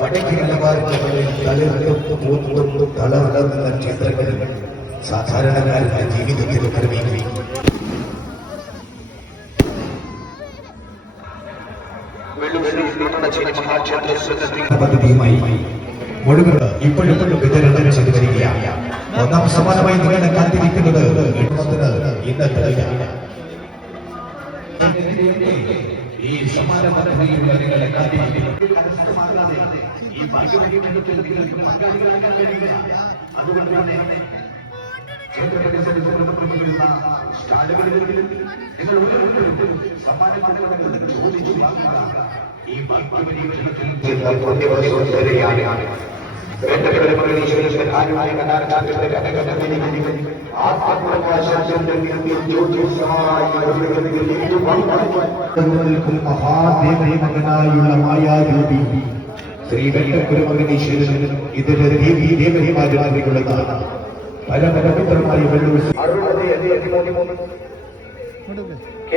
വടക്കേ മലബാറിൽ തളിർത്തും തളർന്ന ചിത്രങ്ങൾ സാധാരണക്കാരുടെ ജീവിതത്തിൽ ക്രമീകരി പദ്ധതിയുമായി മുഴുവൻ ഇപ്പോഴും വിതരണം ചെയ്തു വരികയാണ്. ഒന്നാം സമ്മാനമായി നിങ്ങളെ കാത്തിരിക്കുന്നത് ഇന്നത്തെ ഈ സമ്മാന പദ്ധതിയിൽ നിങ്ങളെ കാത്തിരിക്കുന്നു. ഈ ഭാഗ്യവഹിമണ്ഡലത്തിൽ നിങ്ങൾക്ക് പങ്കാളികളാകാൻ കഴിയില്ല. അതുകൊണ്ട് തന്നെ ക്ഷേത്ര പരിസരത്ത് പ്രവർത്തിക്കുന്ന സ്റ്റാളുകളിലും നിങ്ങൾ സമ്മാനങ്ങൾ ചോദിച്ചു വാങ്ങുക. ഈ ഭാഗ്യവഹിമണ്ഡലത്തിൽ മഹാദേവമകനായുള്ള മായാരൂപി ശ്രീ വെങ്കടഗുരുമകനീശ്വരൻ ഇതര ദേവീ ദേവന്മാരുള്ളതാണ്. പരമപവിത്രമായ K